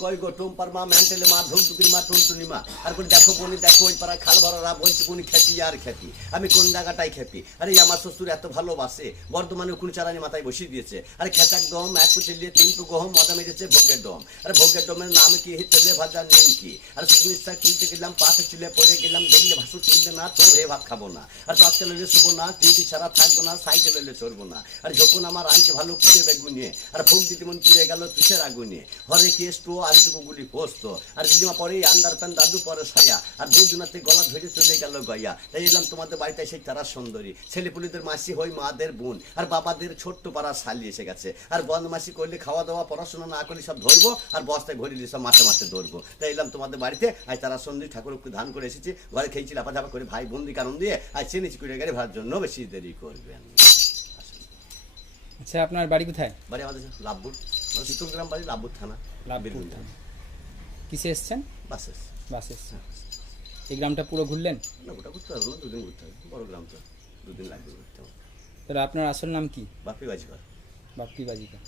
কয় গো টুম্পার মা ম্যান্টেলে মা ধুকধুকির মা টুনটুনি মা আর করে দেখো বনি দেখো ওই পাড়ায় খাল ভরা বলছি বনি খ্যাতি আর খ্যাতি আমি কোন জায়গাটাই খ্যাতি আরে আমার শ্বশুর এত ভালোবাসে বর্ধমানে কোন চারানি মাথায় বসিয়ে দিয়েছে আরে খেচাক দম এক কুচিলিয়ে 3 গহম মজা মেরেছে ভোগের দম আরে ভোগের দমের নাম কি তেলে ভাজা নিম কি আর সুমিস্তা কিনতে গেলাম পাতে চুলে পড়ে গেলাম দেখলে ভাসু চললে না তোর হয়ে ভাত খাবো না আর টর্চে লইলে শোবো না টিভি ছাড়া থাকবো না সাইকেল লইলে চড়বো না আর যখন আমার আনকে ভালো পুড়ে বেগুনে আর ভোগ দিতে মন পুড়ে গেল তুষের আগুনে হরে কেষ্ট আর দুটো গুলি পোস্ত আর দিদিমা পরে আন্ডার প্যান্ট দাদু পরে সায়া আর দুজনাতে গলা ধরে চলে গেল গয়া তাই এলাম তোমাদের বাড়িতে সেই তারা সুন্দরী ছেলেপুলিদের মাসি হই মাদের বোন আর বাবাদের ছোট্ট পাড়া শালি এসে গেছে আর বদমাসি করলে খাওয়া দাওয়া পড়াশোনা না করলে সব ধরবো আর বস্তায় ভরিলে সব মাঠে মাঠে ধরবো তাই এলাম তোমাদের বাড়িতে আজ তারা সুন্দরী ঠাকুর ধান করে এসেছি ঘরে খেয়েছি লাফা ঝাপা করে ভাই বন্দি কারণ দিয়ে আর চিনিছি করে গাড়ি ভাড়ার জন্য বেশি দেরি করবেন। আচ্ছা আপনার বাড়ি কোথায়? বাড়ি আমাদের লাভপুর মানে শীতলগ্রাম বাড়ি লাভপুর থানা লাভপুর থানা। কিসে এসছেন? বাসে বাসে এসছেন। এই গ্রামটা পুরো ঘুরলেন? না ওটা ঘুরতে পারবো না, 2 দিন ঘুরতে হবে, বড় গ্রাম তো 2 দিন লাগবে ঘুরতে। তাহলে আপনার আসল নাম কি? বাপি বাজিকর। বাপ্পি বাজিকা।